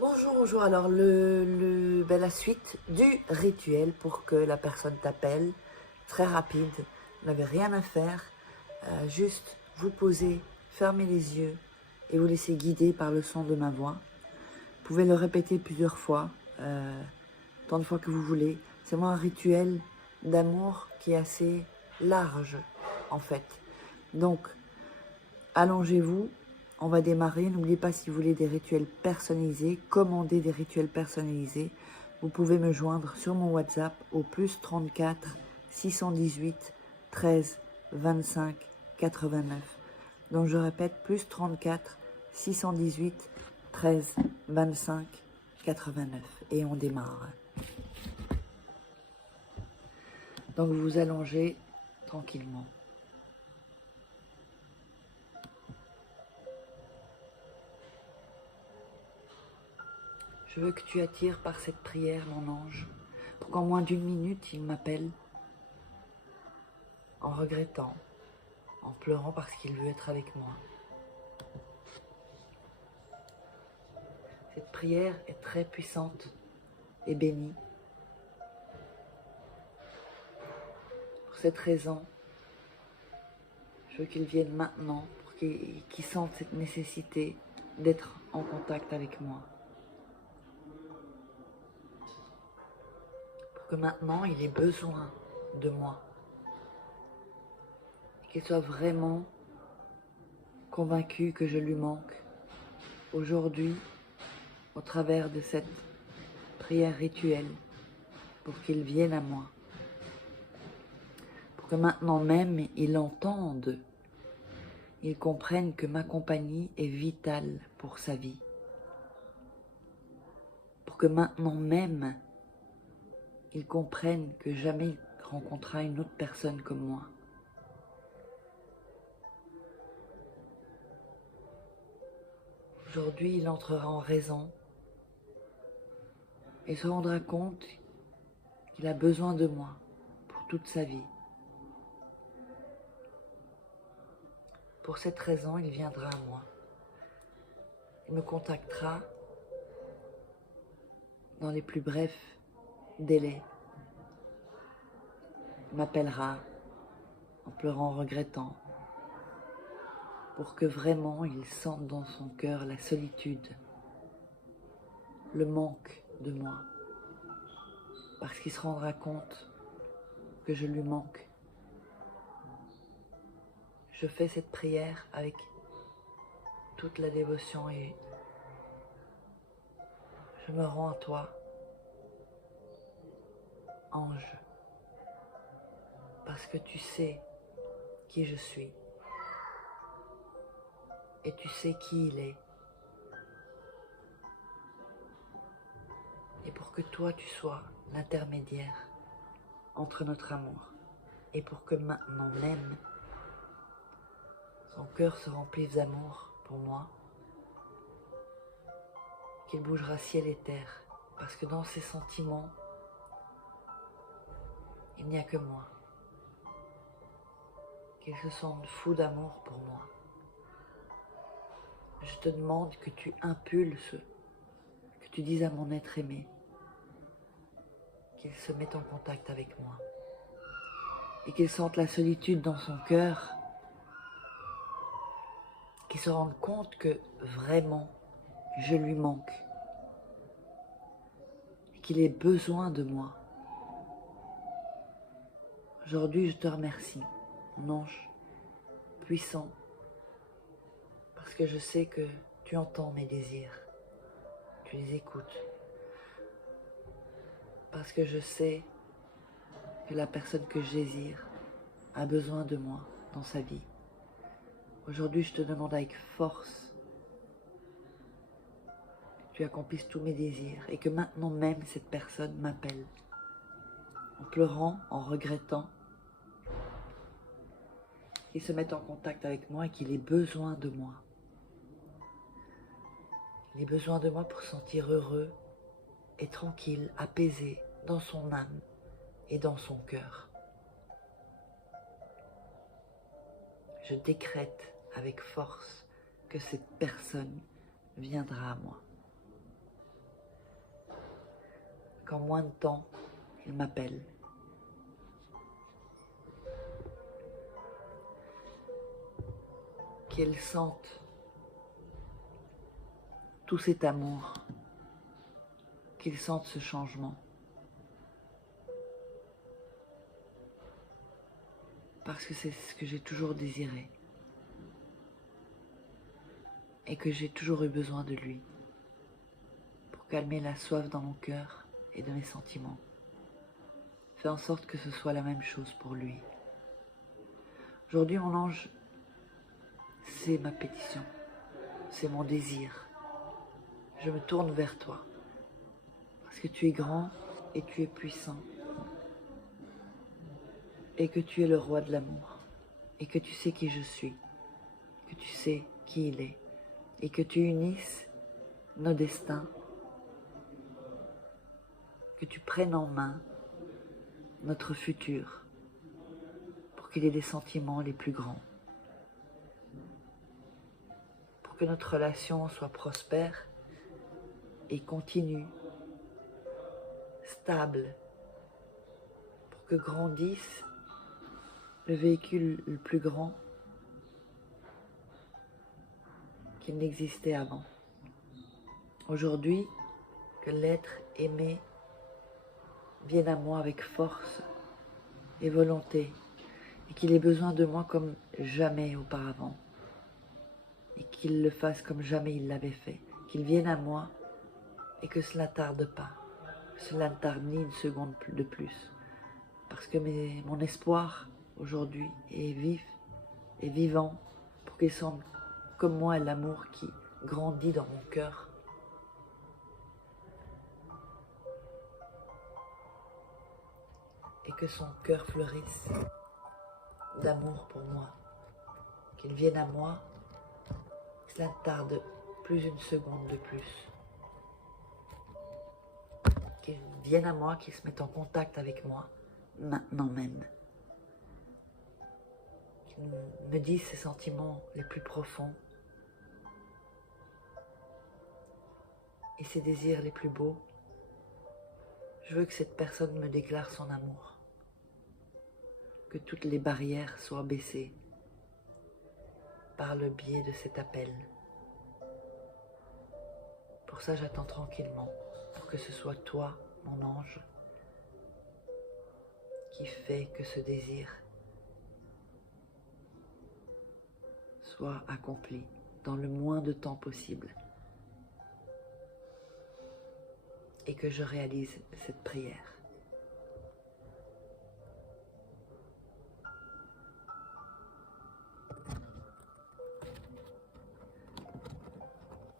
Bonjour, bonjour. Alors, la suite du rituel pour que la personne t'appelle, très rapide, vous n'avez rien à faire, juste vous poser, fermer les yeux et vous laisser guider par le son de ma voix. Vous pouvez le répéter plusieurs fois, tant de fois que vous voulez. C'est moi un rituel d'amour qui est assez large, en fait. Donc, allongez-vous, on va démarrer. N'oubliez pas, si vous voulez des rituels personnalisés, commander des rituels personnalisés, vous pouvez me joindre sur mon WhatsApp au plus 34 618 13 25 89. Donc je répète, plus 34 618 13 25 89. Et on démarre. Donc vous vous allongez tranquillement. Je veux que tu attires par cette prière mon ange, pour qu'en moins d'une minute, il m'appelle, en regrettant, en pleurant parce qu'il veut être avec moi. Cette prière est très puissante et bénie. Pour cette raison, je veux qu'il vienne maintenant, pour qu'il sente cette nécessité d'être en contact avec moi. Pour que maintenant, il ait besoin de moi. Qu'il soit vraiment convaincu que je lui manque. Aujourd'hui, au travers de cette prière rituelle, pour qu'il vienne à moi. Pour que maintenant même, il entende, il comprenne que ma compagnie est vitale pour sa vie. Pour que maintenant même, il comprenne que jamais il rencontrera une autre personne comme moi. Aujourd'hui, il entrera en raison et se rendra compte qu'il a besoin de moi pour toute sa vie. Pour cette raison, il viendra à moi. Il me contactera dans les plus brefs délais. Il m'appellera en pleurant, en regrettant, pour que vraiment il sente dans son cœur la solitude, le manque de moi, parce qu'il se rendra compte que je lui manque. Je fais cette prière avec toute la dévotion et je me rends à toi, ange, parce que tu sais qui je suis et tu sais qui il est. Et pour que toi tu sois l'intermédiaire entre notre amour et pour que maintenant même son cœur se remplisse d'amour pour moi, qu'il bougera ciel et terre, parce que dans ses sentiments, il n'y a que moi. Qu'il se sente fou d'amour pour moi. Je te demande que tu impulses, que tu dises à mon être aimé qu'il se mette en contact avec moi et qu'il sente la solitude dans son cœur, qu'il se rende compte que vraiment je lui manque et qu'il ait besoin de moi. Aujourd'hui, je te remercie, mon ange puissant, parce que je sais que tu entends mes désirs, tu les écoutes, parce que je sais que la personne que je désire a besoin de moi dans sa vie. Aujourd'hui, je te demande avec force que tu accomplisses tous mes désirs et que maintenant même cette personne m'appelle en pleurant, en regrettant, qu'il se mette en contact avec moi et qu'il ait besoin de moi. Il ait besoin de moi pour se sentir heureux et tranquille, apaisé dans son âme et dans son cœur. Je décrète avec force que cette personne viendra à moi. qu'en moins de temps, il m'appelle. Qu'il sente tout cet amour, qu'il sente ce changement. Parce que c'est ce que j'ai toujours désiré. Et que j'ai toujours eu besoin de lui. Pour calmer la soif dans mon cœur et de mes sentiments. Fais en sorte que ce soit la même chose pour lui. Aujourd'hui, mon ange, c'est ma pétition. C'est mon désir. Je me tourne vers toi. Parce que tu es grand et tu es puissant. Et que tu es le roi de l'amour. Et que tu sais qui je suis. Que tu sais qui il est. Et que tu unisses nos destins. Que tu prennes en main notre futur. Pour qu'il ait les sentiments les plus grands. Pour que notre relation soit prospère et continue. Stable. Pour que grandisse le véhicule le plus grand qu'il n'existait avant. Aujourd'hui, que l'être aimé vienne à moi avec force et volonté, et qu'il ait besoin de moi comme jamais auparavant, et qu'il le fasse comme jamais il l'avait fait, qu'il vienne à moi et que cela ne tarde pas, cela ne tarde ni une seconde de plus, parce que mon espoir aujourd'hui est vif et vivant pour qu'il semble comme moi l'amour qui grandit dans mon cœur. Et que son cœur fleurisse d'amour pour moi. Qu'il vienne à moi, cela ne tarde plus une seconde de plus. Qu'il vienne à moi, qu'il se mette en contact avec moi, maintenant même. Qu'il me dise ses sentiments les plus profonds et ses désirs les plus beaux. Je veux que cette personne me déclare son amour. Que toutes les barrières soient baissées par le biais de cet appel. Pour ça, j'attends tranquillement, pour que ce soit toi, mon ange, qui fait que ce désir soit accompli dans le moins de temps possible et que je réalise cette prière.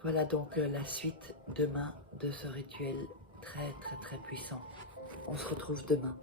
Voilà donc la suite demain de ce rituel très puissant. On se retrouve demain.